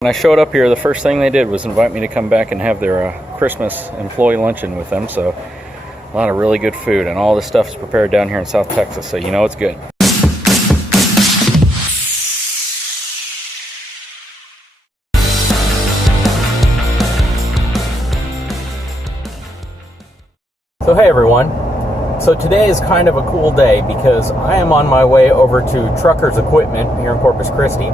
When I showed up here, the first thing they did was invite me to come back and have their Christmas employee luncheon with them. So a lot of really good food, and all this stuff is prepared down here in South Texas, so you know it's good. So hey everyone, so today is kind of a cool day because I am on my way over to Truckers Equipment here in Corpus Christi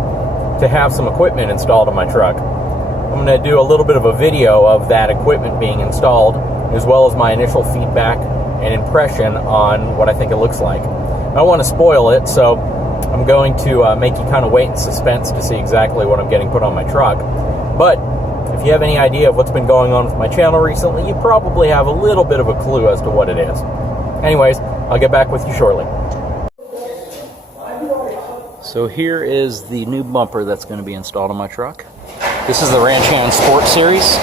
to have some equipment installed on my truck. I'm going to do a little bit of a video of that equipment being installed, as well as my initial feedback and impression on what I think it looks like. I don't want to spoil it, so I'm going to make you kind of wait in suspense to see exactly what I'm getting put on my truck. But if you have any idea of what's been going on with my channel recently, you probably have a little bit of a clue as to what it is. Anyways, I'll get back with you shortly. So here is the new bumper that's going to be installed on my truck. This is the Ranch Sport Series.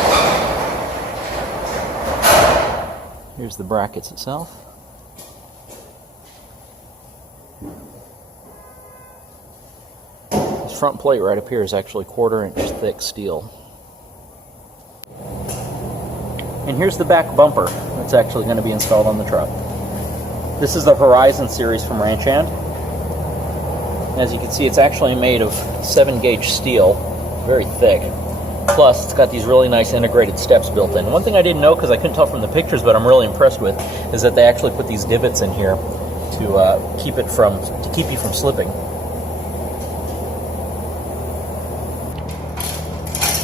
Here's the brackets itself. This front plate right up here is actually 1/4 inch thick steel. And here's the back bumper that's actually going to be installed on the truck. This is the Horizon series from Ranch Hand. As you can see, it's actually made of 7-gauge steel, very thick. Plus, it's got these really nice integrated steps built in. One thing I didn't know, because I couldn't tell from the pictures, but I'm really impressed with, is that they actually put these divots in here to keep you from slipping.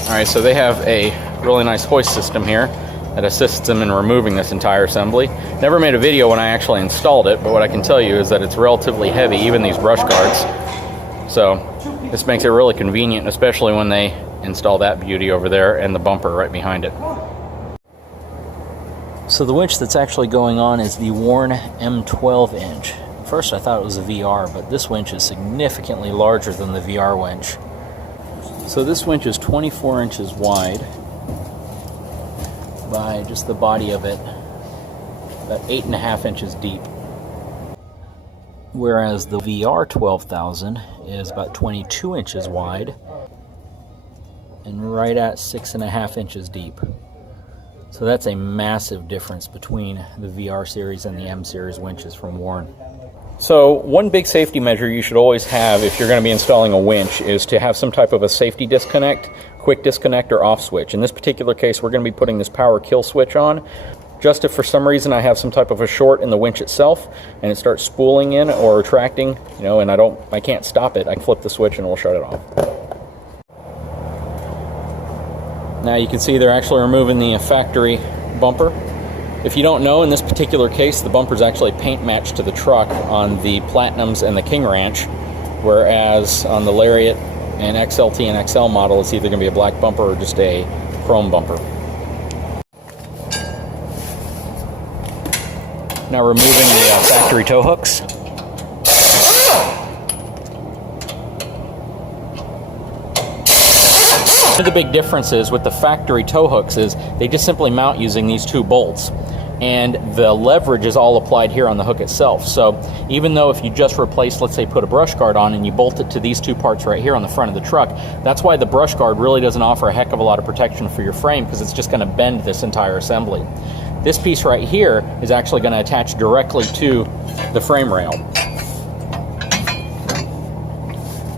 All right, so they have a really nice hoist system here that assists them in removing this entire assembly. Never made a video when I actually installed it, but what I can tell you is that it's relatively heavy, even these brush guards. So this makes it really convenient, especially when they install that beauty over there and the bumper right behind it. So the winch that's actually going on is the Warn M12 inch. At first I thought it was a VR, but this winch is significantly larger than the VR winch. So this winch is 24 inches wide by just the body of it, about 8.5 inches deep. Whereas the VR 12,000 is about 22 inches wide and right at 6.5 inches deep. So that's a massive difference between the VR series and the M series winches from Warn. So one big safety measure you should always have if you're going to be installing a winch is to have some type of a safety disconnect, quick disconnect, or off switch. In this particular case, we're going to be putting this power kill switch on. Just if for some reason I have some type of a short in the winch itself and it starts spooling in or retracting, you know, and I can't stop it, I can flip the switch and we'll shut it off. Now you can see they're actually removing the factory bumper. If you don't know, in this particular case, the bumper is actually paint matched to the truck on the Platinums and the King Ranch, whereas on the Lariat and XLT and XL model, it's either going to be a black bumper or just a chrome bumper. Now removing the factory tow hooks. One of the big differences with the factory tow hooks is they just simply mount using these 2 bolts. And the leverage is all applied here on the hook itself. So even though if you just replace, let's say put a brush guard on and you bolt it to these 2 parts right here on the front of the truck, that's why the brush guard really doesn't offer a heck of a lot of protection for your frame, because it's just going to bend this entire assembly. This piece right here is actually going to attach directly to the frame rail.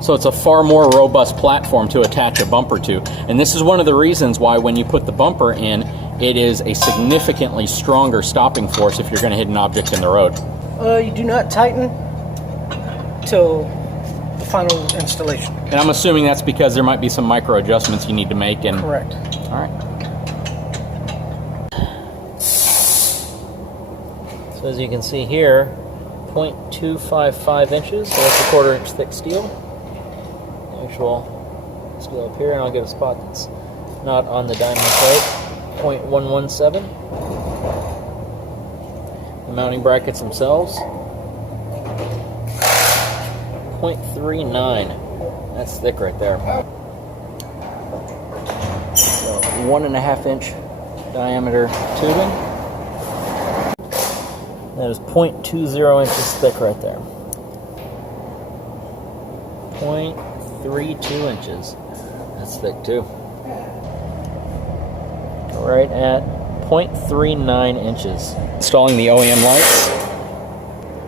So it's a far more robust platform to attach a bumper to. And this is one of the reasons why when you put the bumper in, it is a significantly stronger stopping force if you're going to hit an object in the road. You do not tighten till the final installation. And I'm assuming that's because there might be some micro adjustments you need to make. And correct. All right. So as you can see here, 0.255 inches, so that's a 1/4 inch thick steel. The actual steel up here, and I'll get a spot that's not on the diamond plate. 0.117. The mounting brackets themselves, 0.39. That's thick right there. So 1.5 inch diameter tubing. That is 0.20 inches thick right there. 0.32 inches. That's thick too. Right at 0.39 inches. Installing the Oem Lights.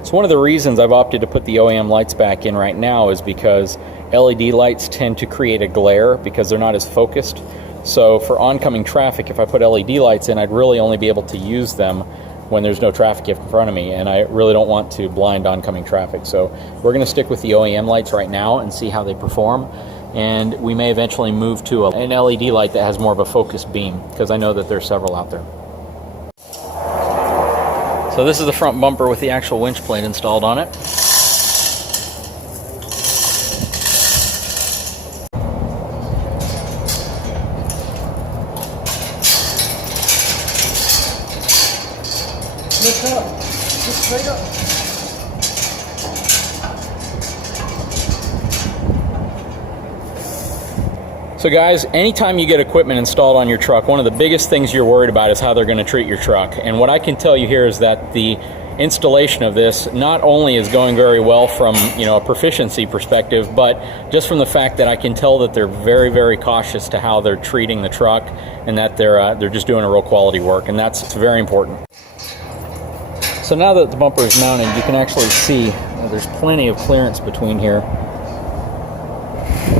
So one of the reasons I've opted to put the Oem Lights back in right now is because LED lights tend to create a glare because they're not as focused. So for oncoming traffic, if I put LED lights in, I'd really only be able to use them when there's no traffic in front of me, and I really don't want to blind oncoming traffic. So we're going to stick with the Oem lights right now and see how they perform, and we may eventually move to an LED light that has more of a focused beam, because I know that there's several out there. So this is the front bumper with the actual winch plate installed on it. Lift up. Just straight up. So guys, anytime you get equipment installed on your truck, one of the biggest things you're worried about is how they're going to treat your truck. And what I can tell you here is that the installation of this not only is going very well from, you know, a proficiency perspective, but just from the fact that I can tell that they're very, very cautious to how they're treating the truck, and that they're just doing a real quality work, and it's very important. So now that the bumper is mounted, you can actually see there's plenty of clearance between here,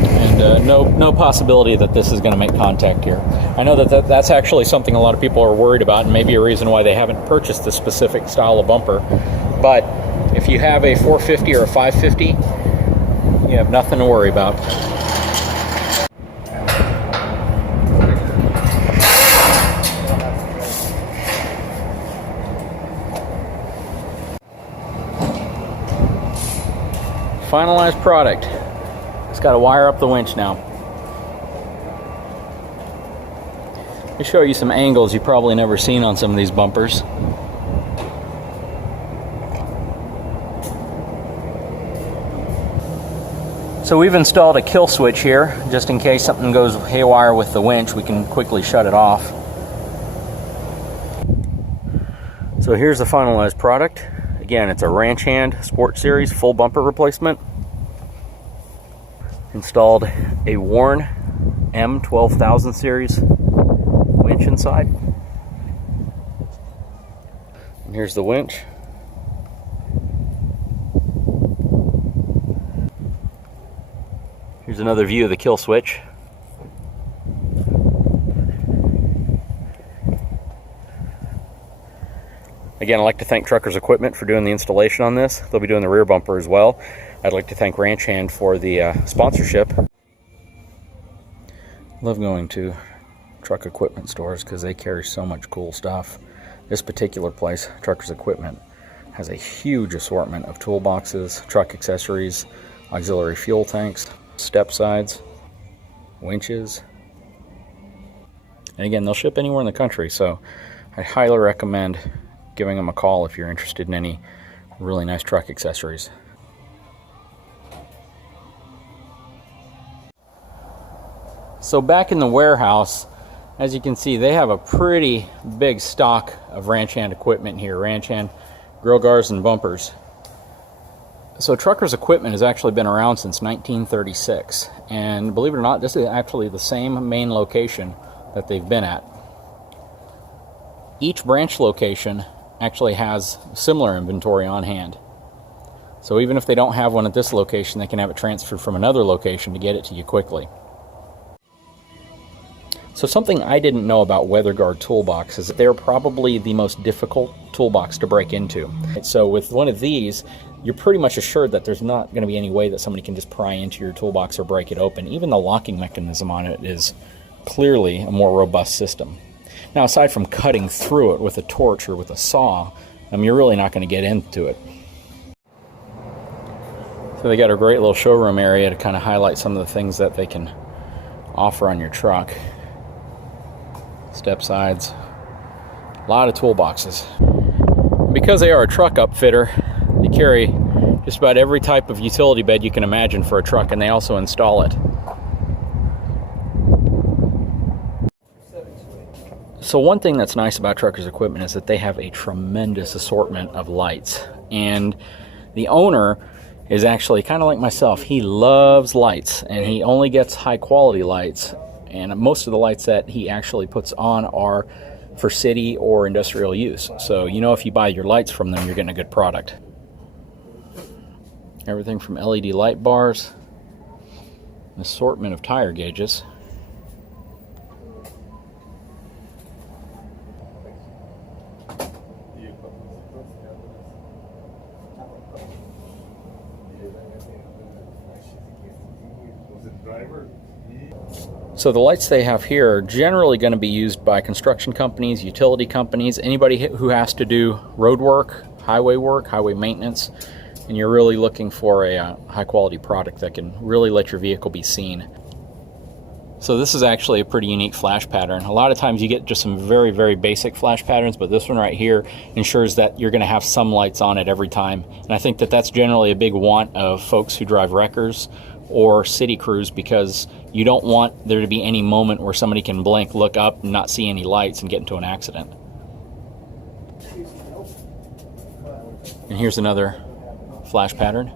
and no possibility that this is going to make contact here. I know that that's actually something a lot of people are worried about, and maybe a reason why they haven't purchased this specific style of bumper. But if you have a 450 or a 550, you have nothing to worry about. Finalized product. It's got to wire up the winch now. Let me show you some angles you've probably never seen on some of these bumpers. So we've installed a kill switch here, just in case something goes haywire with the winch, we can quickly shut it off. So here's the finalized product. Again, it's a Ranch Hand Sport Series full bumper replacement. Installed a Warn M12000 series winch inside. And here's the winch. Here's another view of the kill switch. Again, I'd like to thank Truckers Equipment for doing the installation on this. They'll be doing the rear bumper as well. I'd like to thank Ranch Hand for the sponsorship. Love going to truck equipment stores because they carry so much cool stuff. This particular place, Truckers Equipment, has a huge assortment of toolboxes, truck accessories, auxiliary fuel tanks, step sides, winches. And again, they'll ship anywhere in the country, so I highly recommend giving them a call if you're interested in any really nice truck accessories. So back in the warehouse, as you can see, they have a pretty big stock of Ranch Hand equipment here. Ranch Hand grill guards and bumpers. So Truckers Equipment has actually been around since 1936, and believe it or not, this is actually the same main location that they've been at. Each branch location actually has similar inventory on hand. So even if they don't have one at this location, they can have it transferred from another location to get it to you quickly. So something I didn't know about WeatherGuard toolbox is that they're probably the most difficult toolbox to break into. So with one of these, you're pretty much assured that there's not going to be any way that somebody can just pry into your toolbox or break it open. Even the locking mechanism on it is clearly a more robust system. Now, aside from cutting through it with a torch or with a saw, you're really not going to get into it. So they got a great little showroom area to kind of highlight some of the things that they can offer on your truck. Step sides, a lot of toolboxes. Because they are a truck upfitter, they carry just about every type of utility bed you can imagine for a truck, and they also install it. So one thing that's nice about Truckers Equipment is that they have a tremendous assortment of lights, and the owner is actually kind of like myself. He loves lights, and he only gets high quality lights. And most of the lights that he actually puts on are for city or industrial use. So you know if you buy your lights from them, you're getting a good product. Everything from LED light bars, an assortment of tire gauges. So the lights they have here are generally going to be used by construction companies, utility companies, anybody who has to do road work, highway maintenance, and you're really looking for a high quality product that can really let your vehicle be seen. So this is actually a pretty unique flash pattern. A lot of times you get just some very, very basic flash patterns, but this one right here ensures that you're going to have some lights on it every time. And I think that that's generally a big want of folks who drive wreckers or city crews, because you don't want there to be any moment where somebody can blink, look up, and not see any lights and get into an accident. And here's another flash pattern.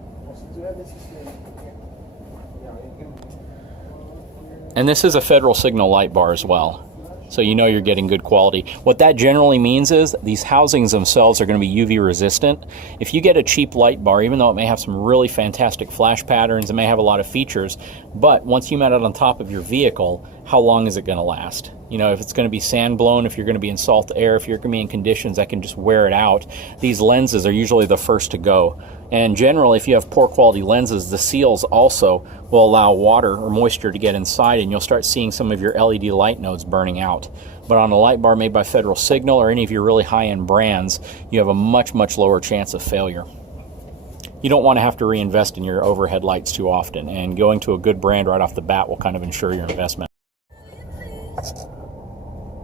And this is a federal signal light bar as well, so you know you're getting good quality. What that generally means is these housings themselves are going to be UV resistant. If you get a cheap light bar, even though it may have some really fantastic flash patterns, it may have a lot of features, but once you mount it on top of your vehicle, how long is it going to last? You know, if it's going to be sand blown, if you're going to be in salt air, if you're going to be in conditions that can just wear it out, these lenses are usually the first to go. And generally, if you have poor quality lenses, the seals also will allow water or moisture to get inside, and you'll start seeing some of your LED light nodes burning out. But on a light bar made by Federal Signal or any of your really high-end brands, you have a much, much lower chance of failure. You don't want to have to reinvest in your overhead lights too often, and going to a good brand right off the bat will kind of ensure your investment.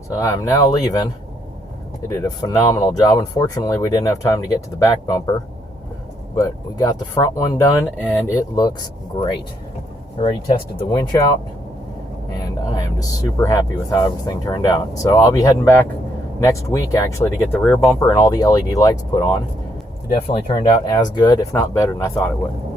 So I'm now leaving. They did a phenomenal job. Unfortunately, we didn't have time to get to the back bumper, but we got the front one done, and it looks great. I already tested the winch out, and I am just super happy with how everything turned out. So I'll be heading back next week, actually, to get the rear bumper and all the LED lights put on. It definitely turned out as good, if not better than I thought it would.